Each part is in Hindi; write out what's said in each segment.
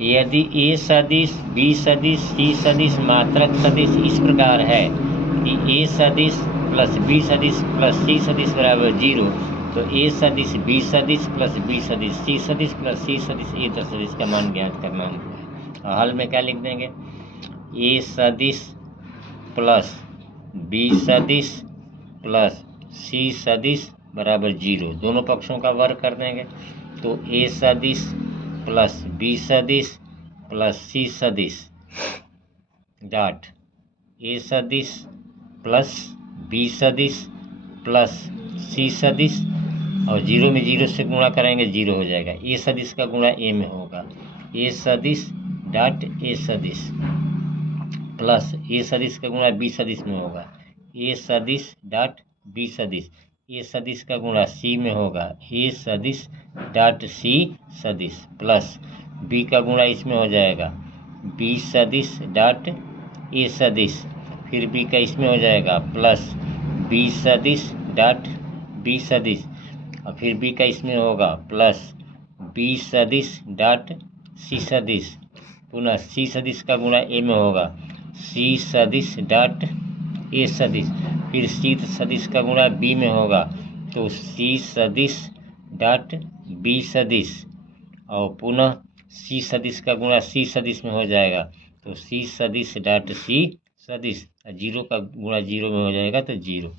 यदि ए सदिश बी सदिश सी सदिश मात्रक सदिश इस प्रकार है कि ए सदिश प्लस बी सदिश प्लस सी सदिश बराबर 0, तो ए सदिश बी सदिश प्लस बी सदिश सी सदिश प्लस सी सदिश ए सदिश का मान ज्ञात करना है। हल में क्या लिख देंगे? ए सदिश प्लस बी सदिश प्लस सी सदिश बराबर 0, दोनों पक्षों का वर्ग कर देंगे। तो ए सदिश प्लस बी सदिश प्लस सी सदिश डॉट ए सदिश प्लस बी सदिश प्लस सी सदिश, और 0 में 0 से गुणा करेंगे 0 हो जाएगा। ए सदिश का गुणा ए में होगा, ए सदिश डॉट ए सदिश प्लस ए सदिश का गुणा बी सदिश में होगा, ए सदिश डॉट बी सदिश, ए सदिश का गुणा सी में होगा, ए सदिश डॉट सी सदिश प्लस बी का गुणा इसमें हो जाएगा, बी सदिश डॉट ए सदिश, फिर बी का इसमें हो जाएगा प्लस बी सदिश डॉट बी सदिश, और फिर बी का इसमें होगा प्लस बी सदिश डॉट सी सदिश, पुनः सी सदिश का गुणा ए में होगा, सी सदिश डॉट ए सदिश, फिर सी सदिश का गुणा बी में होगा, तो सी सदिश डॉट बी सदिश, और पुनः सी सदिश का गुणा सी सदिश में हो जाएगा, तो सी सदिश डॉट सी सदिश, 0 का गुणा 0 में हो जाएगा तो 0।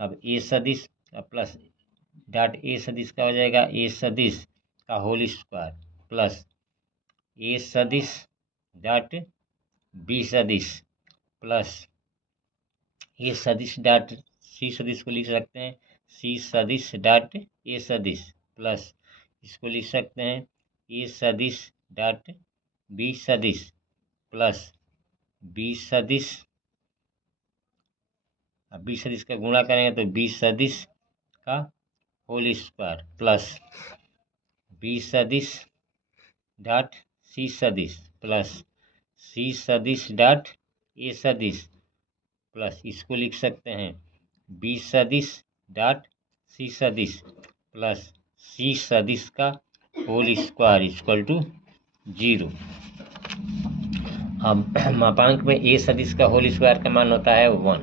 अब ए सदिश प्लस डॉट ए सदिश का हो जाएगा ए सदिश का होल स्क्वायर प्लस ए सदिश डॉट बी सदिश प्लस ए सदिश डॉट सी सदिश को लिख सकते हैं सी सदिश डॉट ए सदिश प्लस इसको लिख सकते हैं ए सदिश डॉट बी सदिश प्लस बी सदिश, अब बी सदिश का गुणा करेंगे तो बी सदिश का होल स्क्वायर प्लस बी सदिश डॉट सी सदिश प्लस सी सदिश डॉट ए सदिश प्लस इसको लिख सकते हैं बी सदिश डॉट सी सदिश प्लस सी सदिश का होल स्क्वायर इक्वल टू 0। अब मापांक में ए सदिश का होल स्क्वायर का मान होता है 1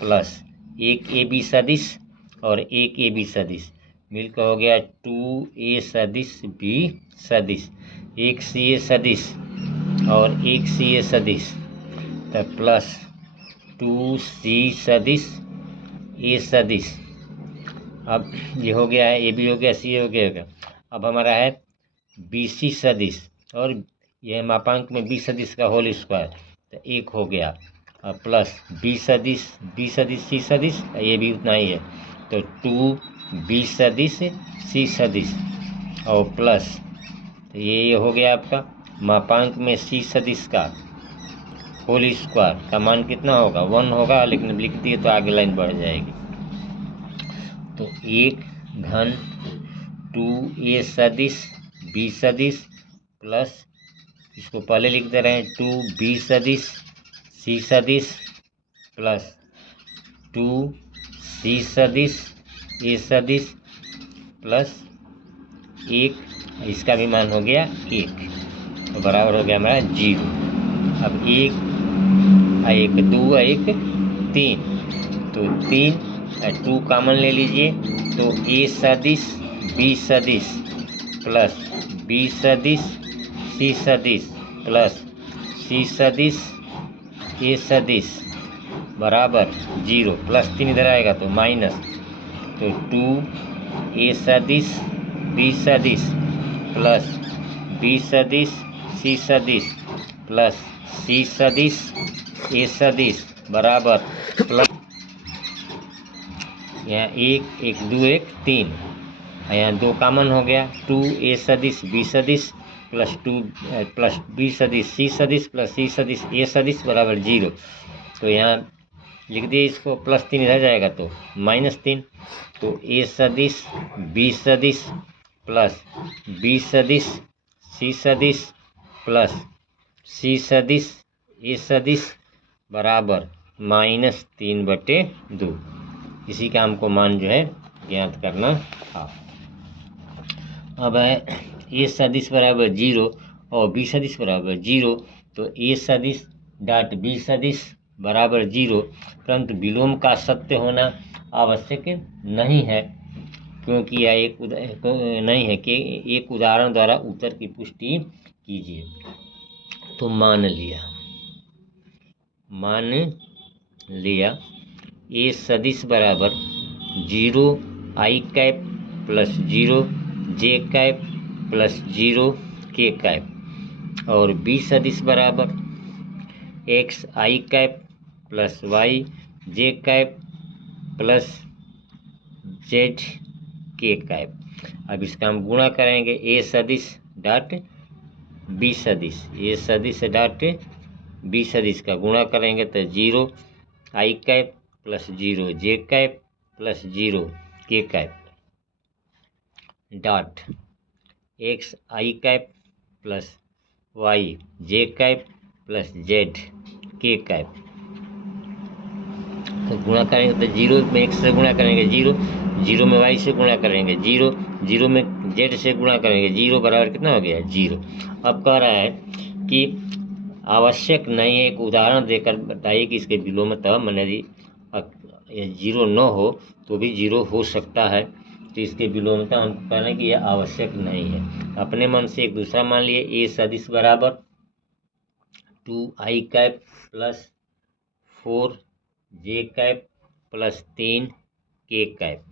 प्लस एक ए बी सदिश और एक ए बी सदिश मिलकर हो गया 2 ए सदिश बी सदिश, एक सी ए सदिश और एक सी ए सदिश, तो प्लस 2 सी सदिश ए सदिश। अब ये हो गया है, ए बी हो गया, सी हो गया। अब हमारा है बी सी सदिश और यह मापांक में बी सदिश का होल स्क्वायर, तो 1 हो गया, और प्लस बी सदिश सी सदिश, ये भी उतना ही है, तो 2 बी सदिश सी सदिश और प्लस, तो ये हो गया आपका मापांक में सी सदिश का होल स्क्वायर का मान कितना होगा 1 होगा, लेकिन लिख दिए तो आगे लाइन बढ़ जाएगी। तो 1 घन 2 ए सदिश बी सदिश प्लस इसको पहले लिख दे रहे हैं 2 बी सदिश सी सदिश प्लस 2 सी सदिश ए सदिश प्लस 1, इसका भी मान हो गया 1, तो बराबर हो गया हमारा 0। अब 1 2 1 3, तो 3 2 कॉमन ले लीजिए, तो ए सदिश बी सदिश प्लस बी सदिश सी सदिश प्लस सी सदिश ए सदिश बराबर 0, प्लस 3 इधर आएगा तो माइनस, तो 2 ए सदिश बी सदिश प्लस बी सदिश सी सदिश प्लस सी सदिश ए सदिश बराबर प्लस यहाँ 1 1 2 1 3, यहाँ 2 कॉमन हो गया, 2 ए सदिश बी सदिश प्लस 2 प्लस बी सदिश सी सदिश प्लस सी सदिश ए सदिश बराबर 0, तो यहाँ लिख दिए इसको, प्लस 3 इधर जाएगा तो -3, तो ए सदिश बी सदिश प्लस बी सदिश सी सदिश प्लस सी सदिश ए सदिश बराबर -3/2। इसी का हमको मान जो है ज्ञात करना था। अब है ए सदिश बराबर 0 और बी सदिश बराबर 0, तो ए सदिश डॉट बी सदिश बराबर 0, परंतु विलोम का सत्य होना आवश्यक नहीं है, क्योंकि यह एक नहीं है कि एक उदाहरण द्वारा उत्तर की पुष्टि कीजिए। तो मान लिया ए सदिश बराबर 0 आई कैप प्लस 0 जे कैप प्लस 0 के कैप, और बी सदिश बराबर एक्स आई कैप प्लस वाई जे कैप प्लस जेड के कैप। अब इसका हम गुणा करेंगे ए सदिश डॉट बी सदिश, ए सदिश डॉट बी सदिश का गुणा करेंगे तो 0 आई कैप प्लस 0 जे कैप प्लस 0 के कैप डॉट एक्स आई कैप प्लस वाई जे कैप प्लस जेड के कैप। तो गुणा करेंगे तो 0 में x से गुणा करेंगे 0, 0 में y से गुणा करेंगे 0, 0 में z से गुणा करेंगे 0, बराबर कितना हो गया 0। अब कह रहा है कि आवश्यक नहीं है, एक उदाहरण देकर बताइए कि इसके विलोमतः माने यदि 0 न हो तो भी 0 हो सकता है, तो इसके विलोमतः हम कह रहे हैं कि यह आवश्यक नहीं है। अपने मन से एक दूसरा मान लिए ए सदिश बराबर 2 आई कैप प्लस 4 जे कैप प्लस 3 के कैप,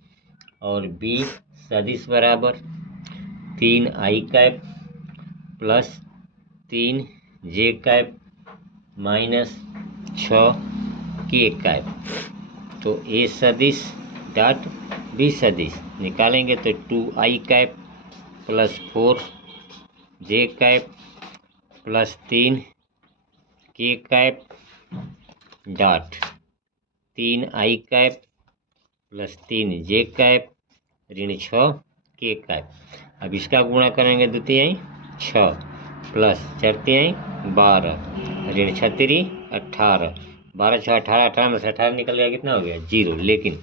और बी सदिश बराबर 3 आई कैप प्लस 3 जे कैप माइनस 6 के कैप। तो ए सदिश डॉट बी सदिश निकालेंगे तो 2 आई कैप प्लस 4 जे कैप प्लस 3 के कैप डॉट 3 आई कैप प्लस 3 जे कैप ऋण 6 के कैप। अब इसका गुणा करेंगे द्वितीय 6 प्लस चतुर्थी 12 ऋण 6 18, 12 6 18, 18 में से 18 निकल गया, कितना हो गया 0। लेकिन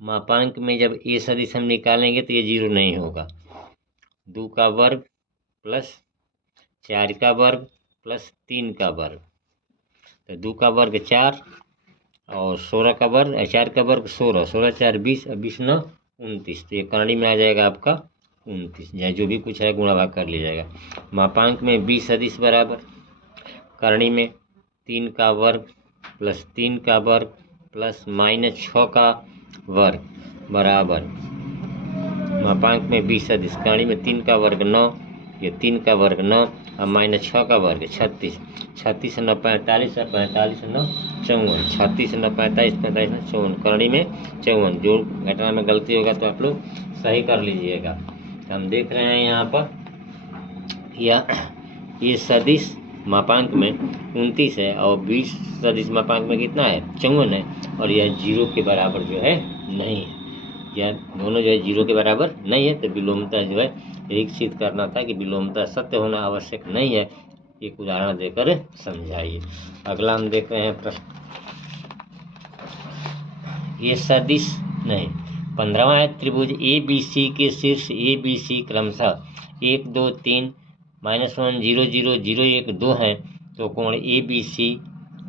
मापांक में जब ए सदिश हम निकालेंगे तो ये 0 नहीं होगा। 2 का वर्ग प्लस 4 का वर्ग प्लस 3 का वर्ग, तो 2 का वर्ग 4 और 16 का वर्ग 4 का वर्ग 16, 16 4 20, 20 9 29, तो ये करणी में आ जाएगा आपका 29, या जो भी कुछ है गुणा भाग कर लिया जाएगा। मापांक में बी सदिश बराबर करणी में 3 का वर्ग प्लस 3 का वर्ग प्लस माइनस 6 का वर्ग बराबर मापांक में बी सदिश करणी में 3 का वर्ग 9, ये 3 का वर्ग 9 और माइनस 6 का वर्ग 36, 36 से 9 45 और 45 से 9 54, 36 से 9 45, 45 से 54, करणी में 54। जो घटना में गलती होगा तो आप लोग सही कर लीजिएगा। हम देख रहे हैं यहाँ पर ये सदिश मापांक में 29 है और 20 सदिश मापांक में कितना है 54 है, और यह 0 के बराबर जो है नहीं है, यह दोनों जो है 0 के बराबर नहीं है। तो विलोमता जो है निरीक्षित करना था कि विलोमता सत्य होना आवश्यक नहीं है, एक उदाहरण देकर समझाइए। अगला हम देख रहे हैं प्रश्न, ये सदिश नहीं 15वां है, त्रिभुज ए बी सी के शीर्ष ए बी सी क्रमशः 1 2 3 -1 0 0 0 1 2 हैं, तो कोण ए बी सी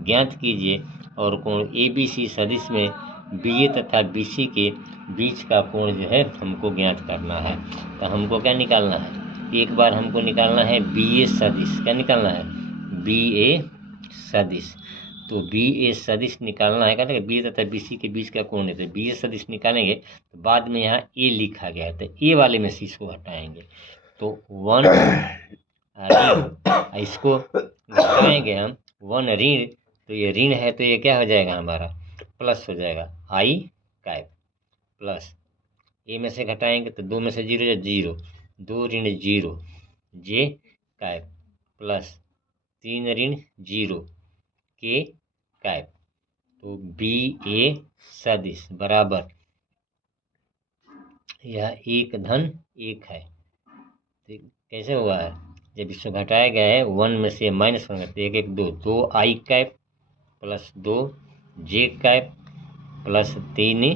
ज्ञात कीजिए, और कोण ए बी सी सदिश में बी ए तथा बी सी के बीच का कोण जो है हमको ज्ञात करना है। तो हमको क्या निकालना है, एक बार हमको निकालना है बी ए सदिश, क्या निकालना है बी ए सदिश। तो बी ए सदिश निकालना है, कहते हैं बी ए तथा बी सी के बीच का कोण है, तो बी ए सदिश निकालेंगे तो बाद में यहाँ ए लिखा गया है, तो ए वाले में से इसको हटाएंगे, तो 1 ऋण, इसको घटाएंगे हम 1 ऋण, तो ये ऋण है तो ये क्या हो जाएगा हमारा प्लस हो जाएगा आई कैप, प्लस ए में से घटाएंगे तो 2 में से 0 0, 2 ऋण 0 जे कैप प्लस 3 ऋण 0 के कैप। तो बी ए सदिश बराबर यह 1 धन 1 है, तो कैसे हुआ है, जब इसको घटाया गया है 1 में से माइनस 1 तो 1 1 2, 2 आई कैप प्लस 2 जे कैप प्लस 3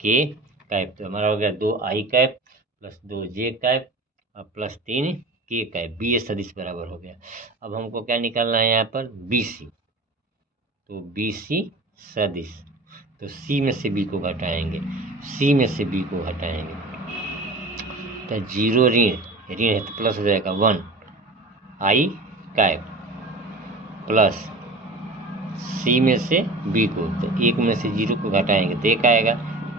के कैप, तो हमारा हो गया 2 आई कैप प्लस 2 जे कैप और प्लस 3 के कैप, बी ए सदिश बराबर हो गया। अब हमको क्या निकालना है यहाँ पर, बी सी। तो बी सी सदिश, तो सी में से बी को घटाएंगे, सी में से बी को घटाएंगे, तो 0 ऋण है तो प्लस हो जाएगा 1 आई कैप प्लस सी में से बी को, तो 1 में से 0 को घटाएंगे तो 1 आएगा,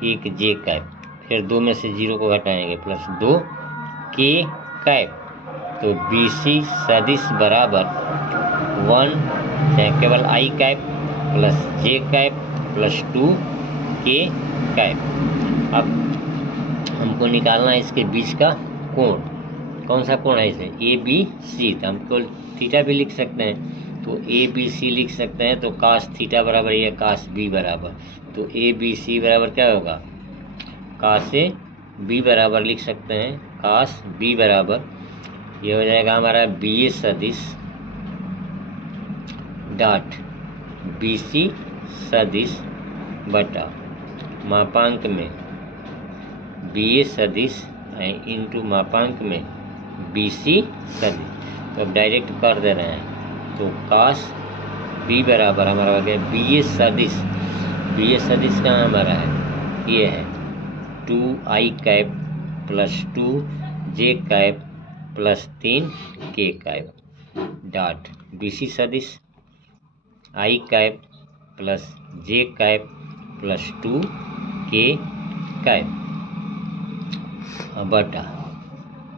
1 जे कैप, फिर 2 में से 0 को घटाएंगे प्लस 2 के कैप। तो बी सी सदिश बराबर 1 केवल आई कैप प्लस जे कैप प्लस 2 के कैप। अब हमको निकालना है इसके बीच का कोण, कौन सा कोण है इसमें, ए बी सी। तो हमको थीटा भी लिख सकते हैं, तो ए बी सी लिख सकते हैं, तो कास थीटा बराबर या कास बी बराबर, तो ए बी सी बराबर क्या होगा, कास ए बी बराबर लिख सकते हैं, कास बी बराबर ये हो जाएगा हमारा बी ए सदिश डॉट बी सी सदिश बटा मापांक में बी ए सदिश इंटू मापांक में बी सी सदिश। तो अब डायरेक्ट कर दे रहे हैं, तो कास बी बराबर हमारा हो गया बी ए सदिश, बी ए सदिश कहाँ हमारा है, ये है 2 आई कैप प्लस 2 जे कैप प्लस 3 के कैप डॉट बी सी सदिश आई कैप प्लस जे कैप प्लस 2 के कैप बटा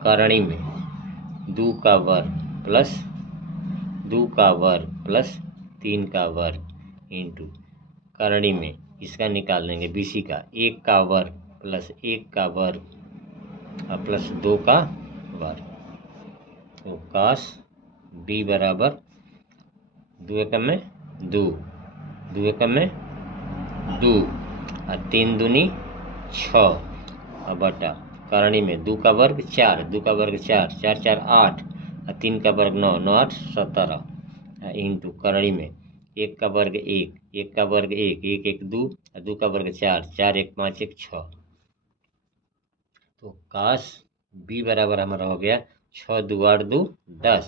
करणी में 2 का वर्ग प्लस 2 का वर्ग प्लस 3 का वर्ग इंटू करणी में इसका निकाल लेंगे बीसी का 1 का वर्ग प्लस 1 का वर्ग और प्लस 2 का वर्ग। तो कास बी बराबर 2 एकम में 2, 2 एकम में 2 और 3 दूनी 6 और बटा करणी में 2 का वर्ग 4, 2 का वर्ग 4, 4 4 8 और 3 का वर्ग 9, 9 8 17 इंटू करणी में 1 का वर्ग 1, 1 का वर्ग 1, 1 1 2 और 2 का वर्ग 4, 4 1 5 1 6। तो कास बी बराबर हमारा हो गया 6 2 8 2 10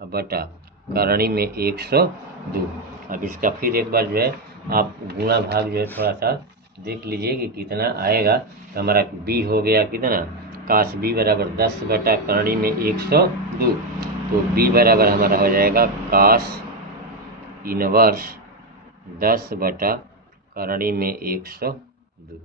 और बटा करणी में 102। अब इसका फिर एक बार जो है आप गुणा भाग जो है थोड़ा सा देख लीजिए कि कितना आएगा। तो हमारा बी हो गया कितना, कास बी बराबर 10 बटा करणी में 102। तो बी बराबर हमारा हो जाएगा कास इनवर्स 10 बटा करणी में 102।